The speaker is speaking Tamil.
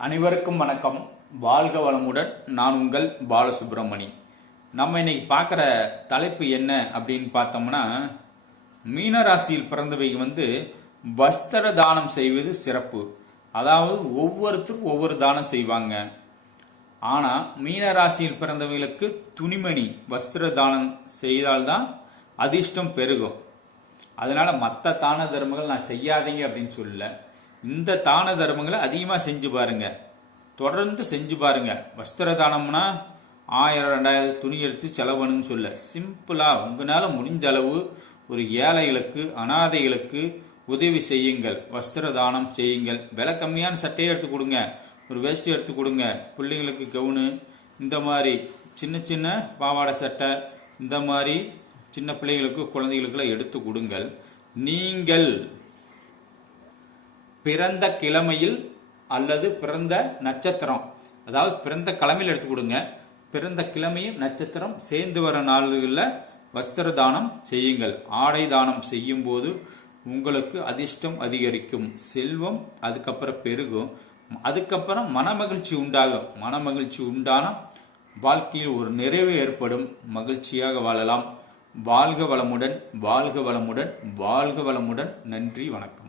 அனைவருக்கும் வணக்கம். வாழ்க வளமுடன். நான் உங்கள் பாலசுப்ரமணி. நம்ம இன்னைக்கு பார்க்குற தலைப்பு என்ன அப்படின்னு பார்த்தோம்னா, மீனராசியில் பிறந்தவை வஸ்திர தானம் செய்வது சிறப்பு. அதாவது ஒவ்வொருத்தருக்கும் ஒவ்வொரு தானம் செய்வாங்க. ஆனால் மீனராசியில் பிறந்தவர்களுக்கு துணிமணி வஸ்திர தானம் செய்தால்தான் அதிர்ஷ்டம் பெருகும். அதனால மற்ற தான தர்மங்கள் நான் செய்யாதீங்க அப்படின்னு சொல்லல. இந்த தான தர்மங்களை அதிகமாக செஞ்சு பாருங்க, தொடர்ந்து செஞ்சு பாருங்க. வஸ்திர தானம்னா 1000-2000 துணி எடுத்து செலவணுன்னு சொல்ல, சிம்பிளா உங்களால முடிஞ்ச அளவு ஒரு ஏழைகளுக்கு அனாதைகளுக்கு உதவி செய்யுங்கள், வஸ்திர தானம் செய்யுங்கள். விலை கம்மியான சட்டையை எடுத்து கொடுங்க, ஒரு வேஷ்டி எடுத்து கொடுங்க, பிள்ளைங்களுக்கு கவுனு, இந்த மாதிரி சின்ன சின்ன பாவாடை சட்டை, இந்த மாதிரி சின்ன பிள்ளைகளுக்கு குழந்தைகளுக்குலாம் எடுத்து கொடுங்கள். நீங்கள் பிறந்த கிழமையில் அல்லது பிறந்த நட்சத்திரம், அதாவது பிறந்த கிழமையில் எடுத்து கொடுங்க, பிறந்த கிழமையும் நட்சத்திரம் சேர்ந்து வர நாள்களில் வஸ்திர தானம் செய்யுங்கள். ஆடை தானம் செய்யும் போது உங்களுக்கு அதிர்ஷ்டம் அதிகரிக்கும், செல்வம் அதுக்கப்புறம் பெருகும், அதுக்கப்புறம் மனமகிழ்ச்சி உண்டாகும். மனமகிழ்ச்சி உண்டான வாழ்க்கையில் ஒரு நிறைவு ஏற்படும், மகிழ்ச்சியாக வாழலாம். வாழ்க வளமுடன், வாழ்க வளமுடன், வாழ்க வளமுடன். நன்றி, வணக்கம்.